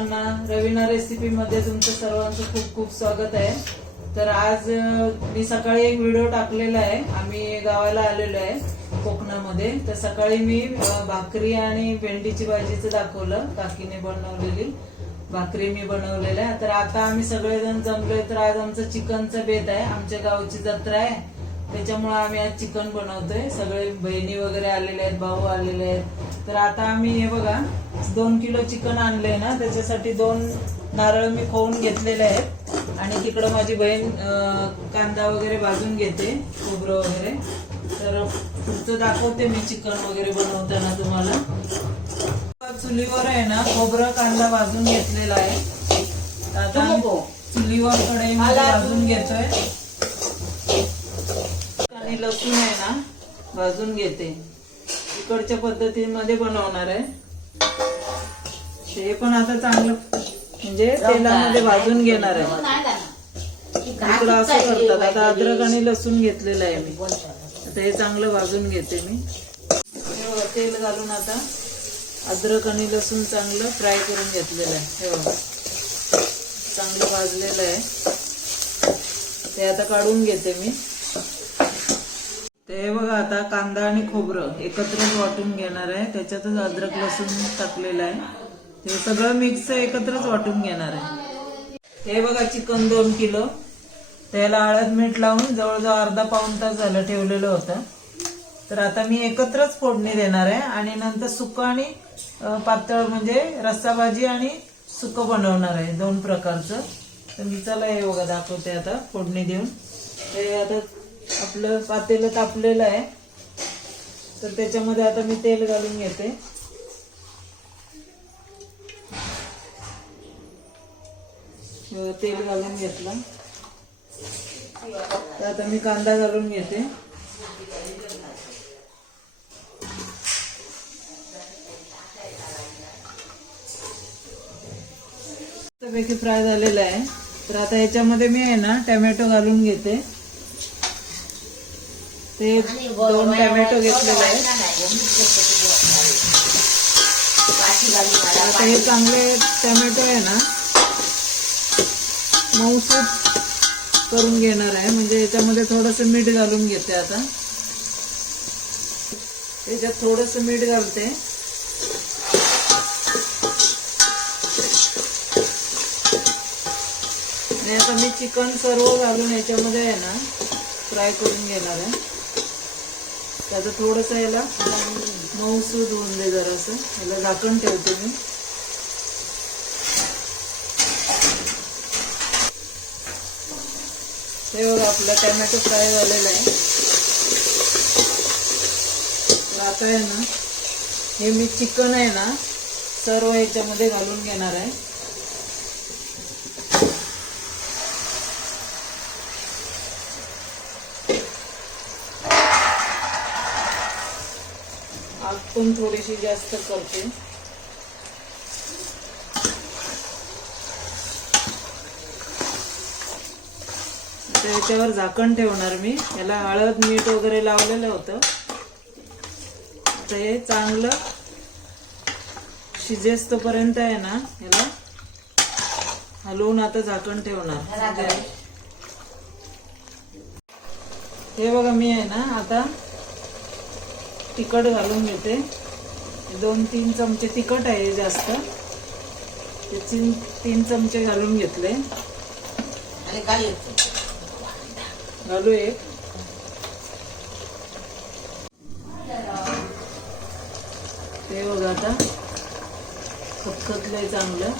सर्वांना रवीना रेसिपी मध्ये तुमचं सर्वांचं खूप खूप स्वागत आहे. तर आज मी सकाळी एक व्हिडिओ टाकलेला आहे. आम्ही गावाला आलेलो आहे कोकणामध्ये. तर सकाळी मी भाकरी आणि भेंडीची भाजीचं दाखवलं. काकीने बनवलेली. भाकरी मी बनवलेल्या. आहे तर आता आम्ही सगळेजण जमलोय. तर आज आमचं चिकनचं बेत आहे. आमच्या गावची जत्रा आहे. त्याच्यामुळे आम्ही आज चिकन बनवतोय. सगळे बहिणी वगैरे आलेले आहेत भाऊ आलेले आहेत. तर आता आम्ही हे बघा दोन किलो चिकन आणलंय ना त्याच्यासाठी दोन नारळ मी खाऊन घेतलेले आहेत. आणि तिकडं माझी बहीण कांदा वगैरे भाजून घेते खोबरं वगैरे. तर पुढचं दाखवते मी चिकन वगैरे बनवताना तुम्हाला. चुलीवर आहे ना खोबरं कांदा भाजून घेतलेला आहे. आता चुलीवर कढई भाजून घेतोय. आणि लसूण आहे ना भाजून घेते. इकडच्या पद्धतीमध्ये बनवणार आहे. ते पण आता चांगलं म्हणजे तेलामध्ये भाजून घेणार आहे. इकडं असं करतात. आता अद्रक आणि लसूण घेतलेलं आहे मी. आता हे चांगलं भाजून घेते मी. तेल घालून आता अद्रक आणि लसूण चांगलं फ्राय करून घेतलेलं आहे. हे बघा. चांगलं भाजलेलं आहे. ते आता काढून घेते मी. ते बघा आता कांदा आणि खोबरं एकत्रच वाटून घेणार आहे. त्याच्यातच अद्रक लसूण टाकलेलं आहे. ते सगळं मिक्स एकत्रच वाटून घेणार आहे. हे बघा चिकन दोन किलो. त्याला हळद मीठ लावून जवळजवळ अर्धा पाऊण तास झालं ठेवलेलं होतं. तर आता मी एकत्रच फोडणी देणार आहे आणि नंतर सुकं आणि पातळ म्हणजे रस्सा भाजी आणि सुकं बनवणार आहे दोन प्रकारचं. तर मी चला हे बघा दाखवते आता फोडणी देऊन. ते आता आपलं पातेलं तापलेलं आहे. तर त्याच्यामध्ये आता मी तेल घालून घेते. तेल घालून घेतलं. तर आता मी कांदा घालून घेते. पैकी फ्राय झालेला आहे. तर आता याच्यामध्ये मी आहे ना टोमॅटो घालून घेते. ते दोन टोमॅटो घेतलेले आहेत. आता हे चांगले टोमॅटो आहे ना मऊसूत करून घेणार आहे. म्हणजे याच्यामध्ये थोडंसं मीठ घालून घेते आता. त्याच्यात थोडस मीठ घालते. आणि आता मी चिकन सर्व घालून याच्यामध्ये आहे ना फ्राय करून घेणार आहे. त्याचं थोडस याला मऊसूद होऊन दे जरासं. याला झाकण ठेवते मी. हे बघा आपला टॅमॅटो फ्राय झालेला आहे. आता आहे ना हे मी चिकन आहे ना सर्व ह्याच्यामध्ये घालून घेणार आहे. आग पण थोडीशी जास्त करते. आता याच्यावर झाकण ठेवणार मी. याला हळद मीठ वगैरे लावलेलं होतं. आता हे चांगलं शिजेस तोपर्यंत आहे ना याला. हलवून आता झाकण ठेवणार. हे बघा मी आहे ना आता तिखट घालून घेते. दोन तीन चमचे तिखट आहे जास्त. त्याची तीन चमचे घालून घेतले. काय घालू एक ते बघा आता. खतखतलंय चांगलं.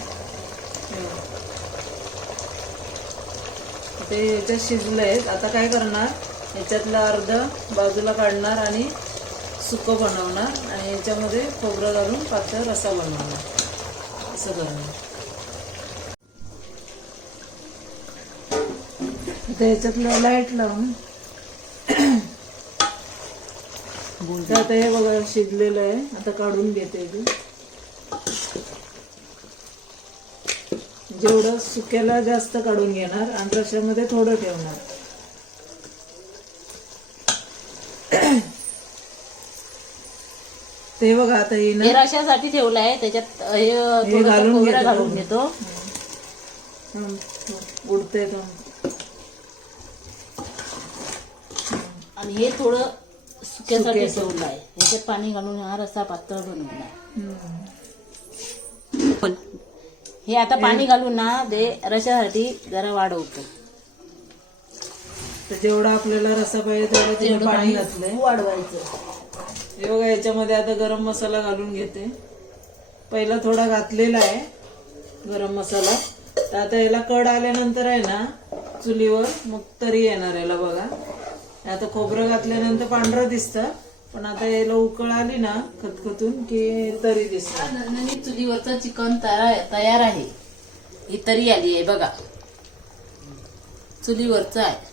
ते याच्यात शिजलंय. आता काय करणार? याच्यातलं अर्ध बाजूला काढणार आणि सुकं बनवणार. आणि याच्यामध्ये खोबरं घालून पातळ रसा बनवणार. असं करणार. आता याच्यातलं लाइट लावून आता हे बघा शिजलेलं आहे. आता काढून घेते जेवढं सुक्याला जास्त काढून घेणार आणि रश्यामध्ये थोडं ठेवणार. ते बघा आता ही ना रशासाठी ठेवलं आहे. त्याच्यात हे घालून घेतो. उडतंय तो. आणि हे थोडं सुक्यासाठी. ठेवलं आहे. ह्याच्यात पाणी घालून हा रस्सा पातळ बनवला हं. हे आता पाणी घालून ना ते रशासाठी जरा वाढवतो तर जेवढा आपल्याला रसा पाहिजे तेवढं तेवढं पाणी पाणी घातलंय. वाढवायचं. हे बघा याच्यामध्ये आता गरम मसाला घालून घेते. पहिला थोडा घातलेला आहे गरम मसाला. तर आता याला कड आल्यानंतर आहे ना चुलीवर मग तरी येणार याला बघा. आता खोबरं घातल्यानंतर पांढरं दिसतं पण आता याला उकळ आली ना खतखतून की तरी दिसतं. नंदनी चुलीवरचं चिकन तयार तयार आहे. ही तरी आली आहे बघा. चुलीवरचं आहे.